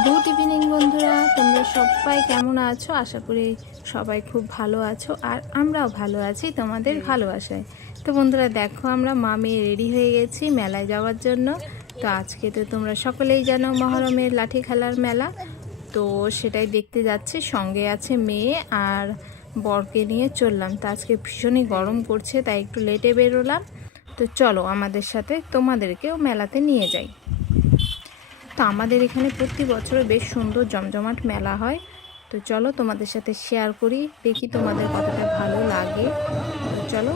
Good evening বন্ধুরা তোমরা সবাই কেমন আছো? আশা করি সবাই খুব ভালো আছো আর আমরাও ভালো আছি তোমাদের ভালোবাসায়। তো বন্ধুরা দেখো আমরা মা মেয়ে রেডি হয়ে গেছি মেলায় যাওয়ার জন্য। তো আজকে তো তোমরা সকলেই জানো মহরমের লাঠি খেলার মেলা। তো সেটাই দেখতে যাচ্ছি সঙ্গে আছে মেয়ে আর বরকে নিয়ে চললাম। তো আজকে ভীষণই গরম করছে তাই একটু লেটে বেরোলাম। তো চলো আমাদের সাথে তোমাদেরকেও মেলাতে নিয়ে যাই। তো আমাদের এখানে প্রতি বছর বেশ সুন্দর জমজমাট মেলা হয়। তো চলো তোমাদের সাথে শেয়ার করি, দেখি তোমাদের কতটা ভালো লাগে। চলো।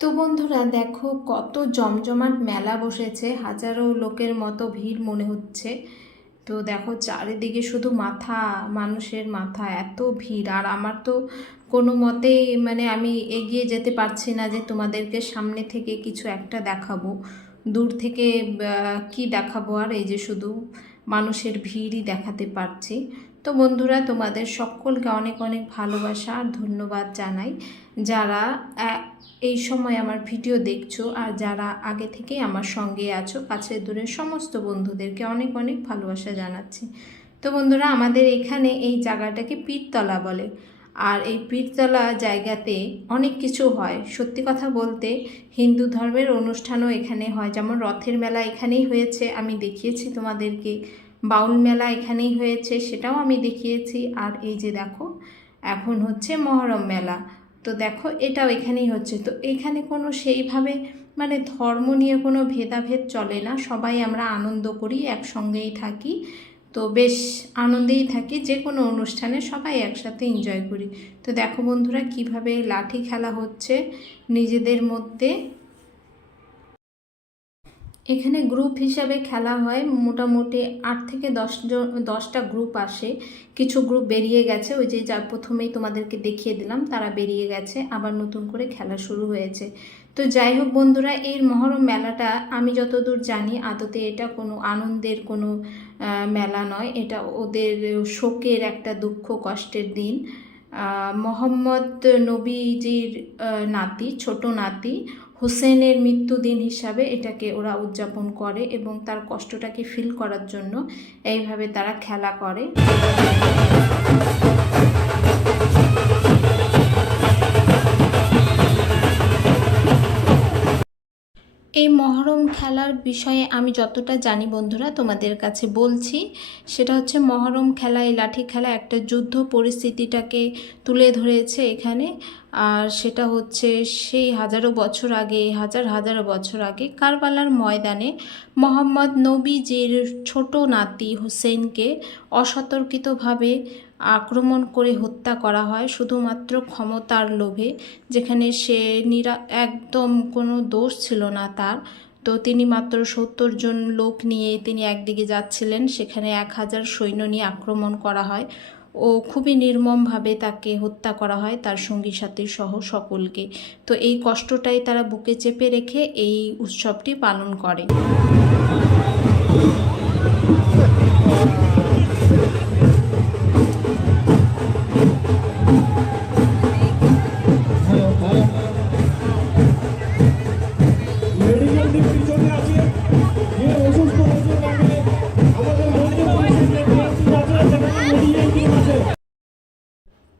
তো বন্ধুরা, দেখো কত জমজমাট মেলা বসেছে, হাজারো লোকের মতো ভিড় মনে হচ্ছে। তো দেখো চারিদিকে শুধু মাথা, মানুষের মাথা, এত ভিড়। আর আমার তো কোনো মতেই মানে আমি এগিয়ে যেতে পারছি না যে তোমাদেরকে সামনে থেকে কিছু একটা দেখাবো। দূর থেকে কি দেখাবো আর? এই যে শুধু মানুষের ভিড়ই দেখাতে পারছি। তো বন্ধুরা, তোমাদের সকলকে অনেক অনেক ভালোবাসা আর ধন্যবাদ জানাই। যারা এই সময় আমার ভিডিও দেখছ আর যারা আগে থেকেই আমার সঙ্গে আছো, কাছের দূরের সমস্ত বন্ধুদেরকে অনেক অনেক ভালোবাসা জানাচ্ছি। তো বন্ধুরা, আমাদের এখানে এই জায়গাটাকে পীরতলা বলে। আর এই পীরতলা জায়গাতে অনেক কিছু হয়। সত্যি কথা বলতে, হিন্দু ধর্মের অনুষ্ঠানও এখানে হয়। যেমন রথের মেলা এখানেই হয়েছে, আমি দেখিয়েছি তোমাদেরকে। বাউল মেলা এখানেই হয়েছে, সেটাও আমি দেখিয়েছি। আর এই যে দেখো, এখন হচ্ছে মহরম মেলা। তো দেখো, এটাও এখানেই হচ্ছে। তো এখানে কোনো সেইভাবে মানে ধর্ম নিয়ে কোনো ভেদাভেদ চলে না। সবাই আমরা আনন্দ করি, একসঙ্গেই থাকি। তো বেশ আনন্দেই থাকি যে কোনো অনুষ্ঠানে সবাই একসাথে এনজয় করি। তো দেখো বন্ধুরা, কীভাবে লাঠি খেলা হচ্ছে নিজেদের মধ্যে। এখানে গ্রুপ হিসাবে খেলা হয়, মোটামুটি আট থেকে দশ জন, দশটা গ্রুপ আসে। কিছু গ্রুপ বেরিয়ে গেছে, ওই যে যা প্রথমেই তোমাদেরকে দেখিয়ে দিলাম, তারা বেরিয়ে গেছে, আবার নতুন করে খেলা শুরু হয়েছে। তো যাই হোক বন্ধুরা এই মহরম মেলাটা আমি যতদূর জানি আদতে এটা কোনো আনন্দের কোনো মেলা নয়। এটা ওদের শোকের একটা দুঃখ কষ্টের দিন। মোহাম্মদ নবীজির নাতি, ছোট নাতি হোসেনের মৃত্যুদিন হিসাবে এটাকে ওরা উদযাপন করে এবং তার কষ্টটাকে ফিল করার জন্য এইভাবে তারা খেলা করে। এই মহরম খেলার বিষয়ে আমি যতটা জানি বন্ধুরা তোমাদের কাছে বলছি, সেটা হচ্ছে মহরম খেলা, এই লাঠি খেলা একটা যুদ্ধ পরিস্থিতিটাকে তুলে ধরেছে এখানে। আর সেটা হচ্ছে সেই হাজারো বছর আগে, হাজার হাজারো বছর আগে কারবালার ময়দানে মোহাম্মদ নবীজির ছোট নাতি হোসেনকে অসতর্কিতভাবে আক্রমণ করে হত্যা করা হয় শুধুমাত্র ক্ষমতার লোভে, যেখানে সে নিরা, একদম কোনো দোষ ছিল না তার। তো তিনি মাত্র সত্তর জন লোক নিয়ে তিনি একদিকে যাচ্ছিলেন, সেখানে এক হাজার সৈন্য নিয়ে আক্রমণ করা হয়। ও খুবই নির্মমভাবে তাকে হত্যা করা হয় তার সঙ্গী সাথী সহ সকলকে। তো এই কষ্টটাই তারা বুকে চেপে রেখে এই উৎসবটি পালন করে।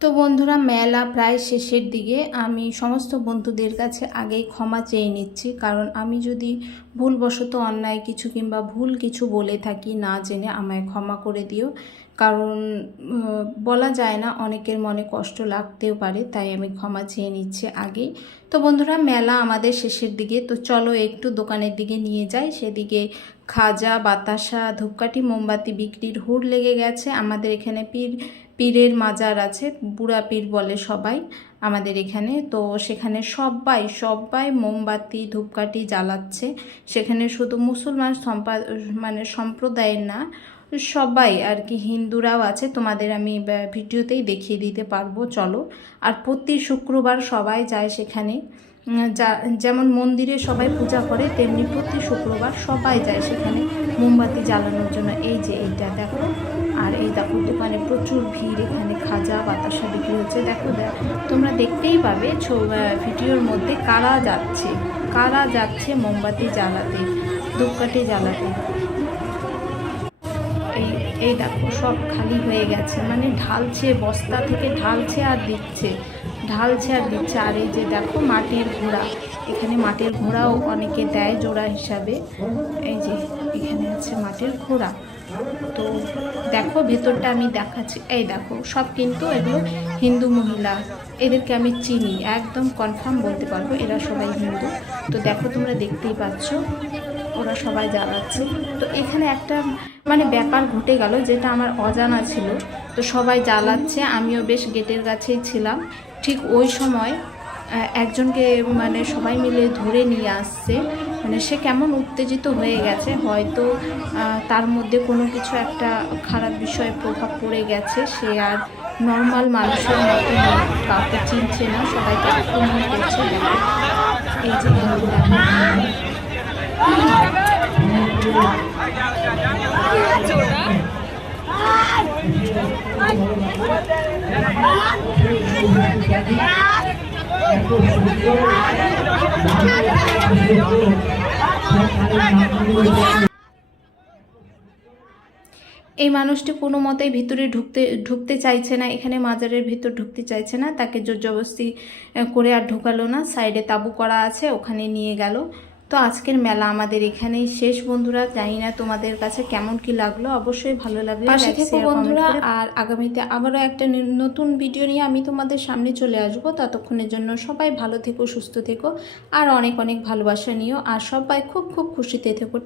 তো বন্ধুরা, মেলা প্রায় শেষের দিকে। আমি সমস্ত বন্ধুদের কাছে আগেই ক্ষমা চেয়ে নিচ্ছি। কারণ আমি যদি ভুলবশত অন্যায় কিছু কিংবা ভুল কিছু বলে থাকি, না জেনে আমায় ক্ষমা করে দিও। কারণ বলা যায় না, অনেকের মনে কষ্ট লাগতেও পারে, তাই আমি ক্ষমা চেয়ে নিচ্ছি আগেই। তো বন্ধুরা, মেলা আমাদের শেষের দিকে। তো চলো একটু দোকানের দিকে নিয়ে যাই। সেদিকে খাজা, বাতাসা, ধূপকাঠি, মোমবাতি বিক্রির হুড় লেগে গেছে। আমাদের এখানে পীর পীরের মাজার আছে, বুড়া পীর বলে সবাই আমাদের এখানে। তো সেখানে সবাই সবাই মোমবাতি, ধূপকাঠি জ্বালাচ্ছে। সেখানে শুধু মুসলমান সম্পা মানে সম্প্রদায়ের না, সবাই আর কি, হিন্দুরাও আছে। তোমাদের আমি ভিডিওতেই দেখিয়ে দিতে পারব, চলো। আর প্রতি শুক্রবার সবাই যায় সেখানে। যা, যেমন মন্দিরে সবাই পূজা করে, তেমনি প্রতি শুক্রবার সবাই যায় সেখানে মোমবাতি জ্বালানোর জন্য। এই যে এইটা, দেখো। আর এই দেখো দোকানে প্রচুর ভিড়, এখানে খাজা বাতাসা বিক্রি হচ্ছে। দেখো, দেখ- তোমরা দেখতেই পাবে ভিডিওর মধ্যে কারা যাচ্ছে। কারা যাচ্ছে মোমবাতি জ্বালাতে, ধূপকাঠি জ্বালাতে। এই এই দেখো, সব খালি হয়ে গেছে। মানে ঢালছে, বস্তা থেকে ঢালছে আর দিচ্ছে। ঢালছে আর দিচ্ছে। আর এই যে দেখো মাটির ঘোড়া। এখানে মাটির ঘোড়াও অনেকে দেয় জোড়া হিসাবে। এই যে এখানে আছে মাটির ঘোড়া। তো দেখো, ভেতরটা আমি দেখাচ্ছি। এই দেখো, সব কিন্তু এগুলো হিন্দু মহিলা। এদেরকে আমি চিনি। একদম কনফার্ম বলতে পারব, এরা সবাই হিন্দু। তো দেখো, তোমরা দেখতেই পাচ্ছ, ওরা সবাই জ্বালাচ্ছে। তো এখানে একটা মানে ব্যাপার ঘটে গেল, যেটা আমার অজানা ছিল। তো সবাই জ্বালাচ্ছে, আমিও বেশ গেটের কাছেই ছিলাম। ঠিক ওই সময় একজনকে মানে সবাই মিলে ধরে নিয়ে আসছে। মানে সে কেমন উত্তেজিত হয়ে গেছে, হয়তো তার মধ্যে কোনো কিছু একটা খারাপ বিষয়ে প্রভাব পড়ে গেছে। সে আর নর্মাল মানুষের মতো কাউকে চিনছে না, সবাইকে আক্রমণ করছে। এই যে এই মানুষটি কোনো মতেই ভিতরে ঢুকতে ঢুকতে চাইছে না, এখানে মাজারের ভিতর ঢুকতে চাইছে না, তাকে জোর জবরদস্তি করে আর ঢুকালো না। সাইডে তাবু করা আছে, ওখানে নিয়ে গেল। তো আজকের মেলা আমাদের এখানেই শেষ। বন্ধুরা জানি না তোমাদের কাছে কেমন কি লাগল অবশ্যই ভালো লাগল পাশে থেকো বন্ধুরা। আর আগামীতে আবারও একটা নতুন ভিডিও নিয়ে আমি তোমাদের সামনে চলে আসব। ততক্ষণের জন্য সবাই ভালো থেকো সুস্থ থেকো। আর অনেক অনেক ভালোবাসা নিও। আর সবাই খুব খুব খুশিতে থেকো।